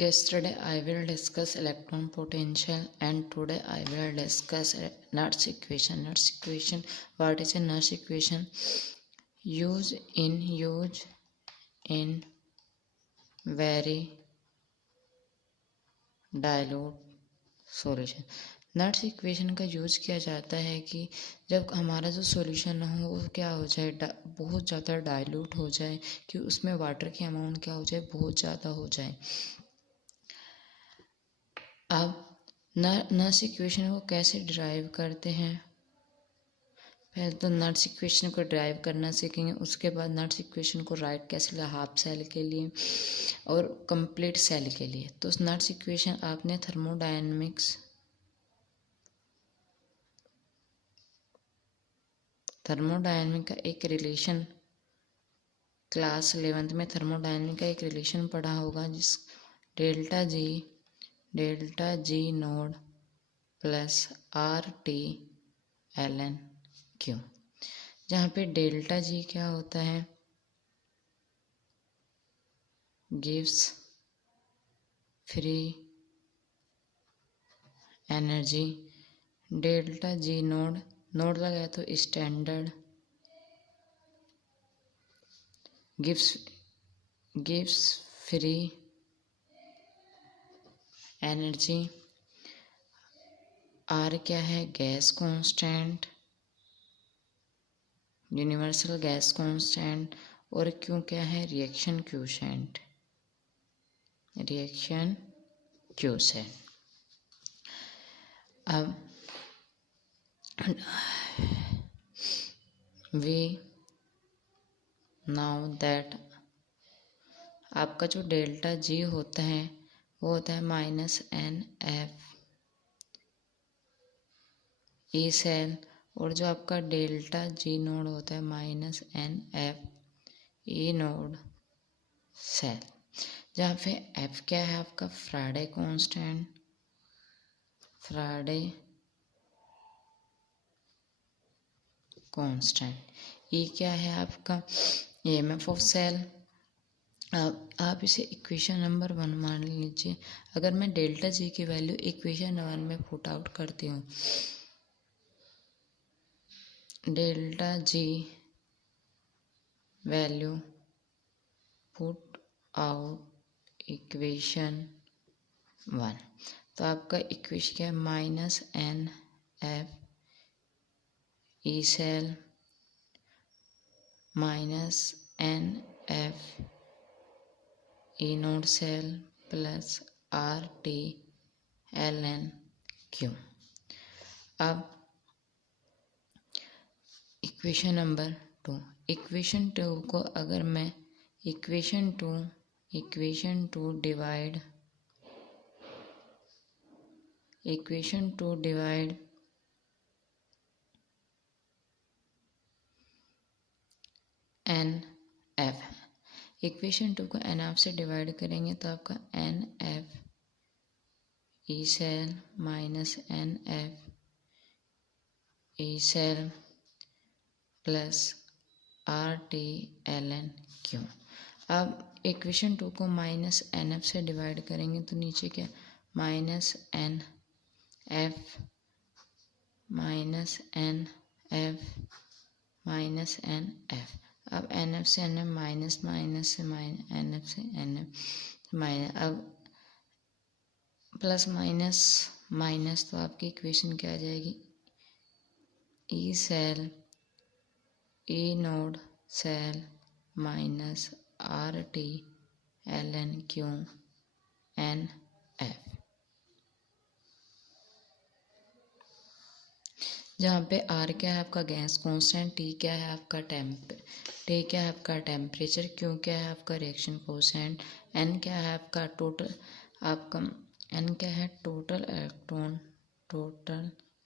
Yesterday I will discuss electron potential and today I will discuss Nernst equation. Nernst equation. What is a Nernst equation? Use in very dilute solution. Nernst equation का use किया जाता है कि जब हमारा जो solution हो वो क्या हो जाए, बहुत ज़्यादा डाइल्यूट हो जाए, कि उसमें वाटर की अमाउंट क्या हो जाए, बहुत ज़्यादा हो जाए। अब नर्स इक्वेशन को कैसे डिराइव करते हैं? पहले तो नर्स इक्वेशन को डिराइव करना सीखेंगे, उसके बाद नर्स इक्वेशन को राइट कैसे लिया हाफ सेल के लिए और कंप्लीट सेल के लिए। तो नर्स इक्वेशन आपने थर्मोडायनेमिक्स का एक रिलेशन क्लास 11th में थर्मोडायनेमिक का एक रिलेशन पढ़ा होगा, जिस delta G naught plus R T L N Q, जहाँ पे डेल्टा जी क्या होता है, गिव्स free energy. Delta G naught लगाया तो स्टैंडर्ड गिव्स फ्री एनर्जी। आर क्या है, gas constant, universal gas constant. और क्यू क्या है, रिएक्शन क्वोशिएंट। अब वी नाउ दैट आपका जो डेल्टा जी होता है वो होता है -NF ई सेल, और जो आपका डेल्टा जी नोड होता है -NF ई नोड सेल, जहाँ पे F क्या है आपका फ्राडे कांस्टेंट। ई क्या है आपका EMF ऑफ सेल। आप इसे इक्वेशन नंबर 1 मान लीजिए। अगर मैं डेल्टा जी की वैल्यू इक्वेशन 1 में पुट आउट करती हूँ, delta G value put out equation 1, तो आपका इक्वेशन क्या है, -NF E cell -NF E naught cell plus RT ln Q। अब इक्वेशन नंबर 2, इक्वेशन 2 को अगर मैं equation two divide NF, equation 2 को NF से डिवाइड करेंगे तो आपका NF E cell -NF E cell plus RT ln Q। अब इक्वेशन 2 को -NF से डिवाइड करेंगे तो नीचे क्या -NF अब NF से NF माइनस से NF से NF माइनस, अब प्लस माइनस तो आपकी इक्वेशन क्या आ जाएगी, E cell E naught cell minus RT ln Q NF, जहाँ पे R क्या है आपका गैस कांस्टेंट, T क्या है आपका टेम्परेचर, Q क्या है आपका रिएक्शन कोएफिशिएंट, N क्या है आपका total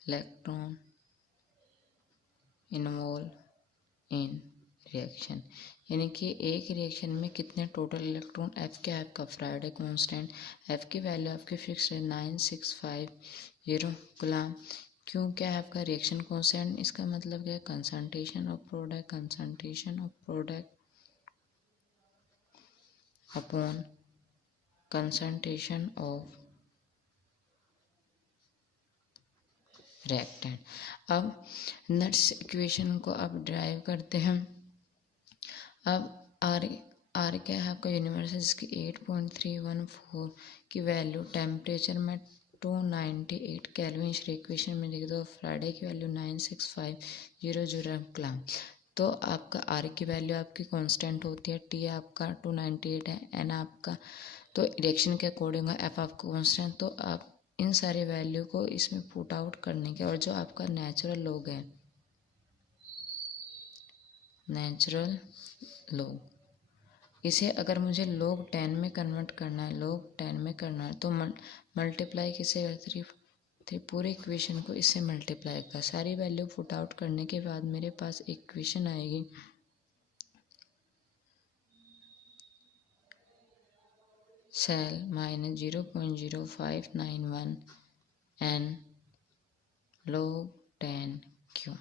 electron involve in reaction, यानी कि एक रिएक्शन में कितने टोटल इलेक्ट्रॉन। F क्या है आपका फ्राडे कांस्टेंट, F की वैल्यू आपकी फिक्स है 9650 कूलम। Q क्या है आपका रिएक्शन कांस्टेंट, इसका मतलब क्या है, concentration of product upon concentration of reactant. अब नट्स इक्वेशन को अब ड्राइव करते हैं। अब आर क्या है आपका यूनिवर्स है, जिसकी 8.314 की वैल्यू टेम्परेचर में 298 केल्विन इक्वेशन में लिख दो। फ्राइडे की वैल्यू 96500 ग्राम। तो आपका आर की वैल्यू आपकी कांस्टेंट होती है, टी आपका 298 है, एन आपका तो रिएक्शन के अकॉर्डिंग एफ आपका कांस्टेंट। तो आप इन सारे वैल्यू को इसमें पुट आउट करने के, और जो आपका नेचुरल लॉग है, नेचुरल लॉग, इसे अगर मुझे log 10 में कन्वर्ट करना है, log 10 में करना है तो मल्टीप्लाई किसे करती पूरे इक्वेशन को इससे मल्टीप्लाई कर, सारी वैल्यू पुट आउट करने के बाद मेरे पास इक्वेशन आएगी cell minus 0.0591 N log 10 Q.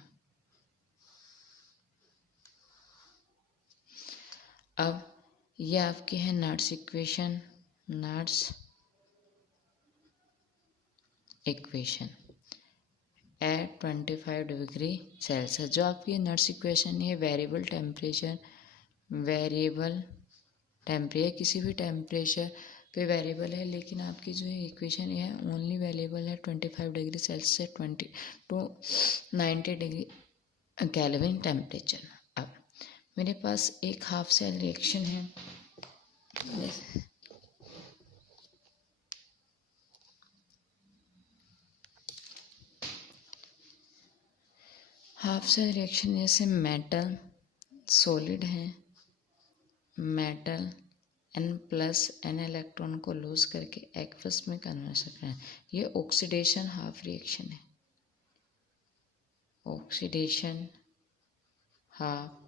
अब ये आपकी है नट्स इक्वेशन, नट्स इक्वेशन एट 25 डिग्री सेल्सियस। जो आपकी नट्स इक्वेशन है वेरिएबल टेम्परेचर किसी भी टेम्परेचर पे वेरिएबल है, लेकिन आपकी जो इक्वेशन है ओनली वेरिएबल है 25 डिग्री सेल्सियस से 90 डिग्री केल्विन टेम्परेचर। अब मेरे पास एक हाफ सेल रिएक्शन है, हाफ सेल रिएक्शन जैसे मेटल सॉलिड है, मेटल n+n इलेक्ट्रॉन को लूज करके एक्वस में कन्वर्ट करना है। ये ऑक्सीडेशन हाफ रिएक्शन है, ऑक्सीडेशन हाफ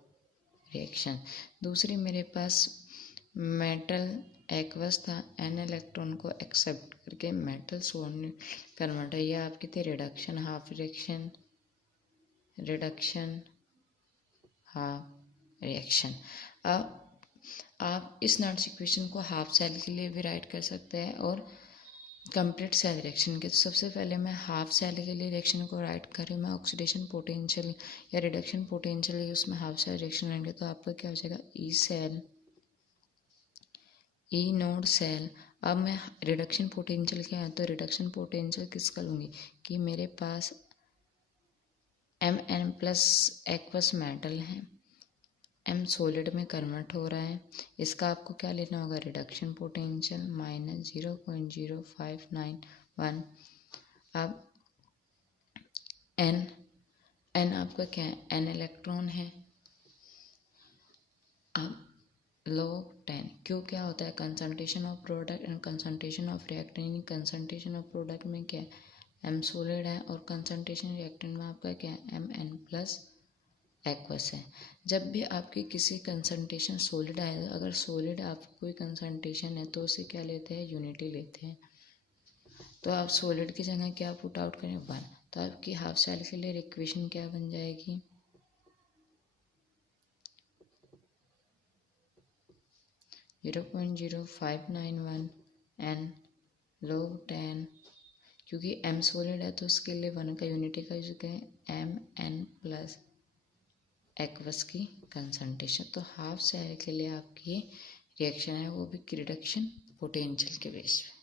रिएक्शन। दूसरी मेरे पास मेटल एक्वस था, n इलेक्ट्रॉन को एक्सेप्ट करके मेटल सॉलिड कन्वर्ट है। यह आपकी थी reduction half reaction, reduction half reaction. अब आप इस नट्स इक्वेशन को हाफ सेल के लिए भी राइट कर सकते हैं और कंप्लीट सेल रिएक्शन के। तो सबसे पहले मैं हाफ सेल के लिए रिएक्शन को राइट कर रही हूँ। मैं ऑक्सीडेशन पोटेंशियल या रिडक्शन पोटेंशियल उसमें हाफ सेल रिएक्शन लेंगे तो आपका क्या हो जाएगा, E cell E naught cell. अब मैं रिडक्शन पोटेंशियल क्या है, तो रिडक्शन पोटेंशियल किसका लूँगी कि मेरे पास Mn+ एक्वस मेटल है, M सॉलिड में कन्वर्ट हो रहा है। इसका आपको क्या लेना होगा, रिडक्शन पोटेंशियल -0.0591। अब N आपका क्या है, N इलेक्ट्रॉन है। अब log 10 क्यों क्या होता है, concentration of product and concentration of reactant. Concentration of product में क्या है, M सॉलिड है, और कंसंट्रेशन रिएक्टेंट में आपका क्या है, Mn+ एक्वस है। जब भी आपकी किसी कंसंट्रेशन सॉलिड आए, अगर सॉलिड आपकी कोई कंसंट्रेशन है तो उसे क्या लेते हैं, यूनिटी लेते हैं। तो आप सॉलिड की जगह क्या पुट आउट करें, 1। तो आपकी हाफ सेल के लिए इक्वेशन क्या बन जाएगी, 0.0591 n log 10, क्योंकि M सॉलिड है तो उसके लिए 1 का यूनिटी का यूज करें, Mn+ एक्वस की कंसंट्रेशन। तो हाफ सेल के लिए आपकी रिएक्शन है वो भी रिडक्शन पोटेंशियल के बेस पे।